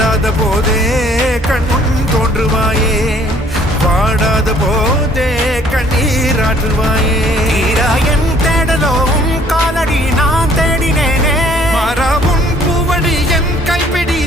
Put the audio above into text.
பாடாத போதே கண்முன் தோன்றுவாயே, பாடாத போதே கண்ணீராற்றுவாயே. என் தேடலும் காலடி நான் தேடினேனே, மாறாவும் பூவடி என் கைப்பிடி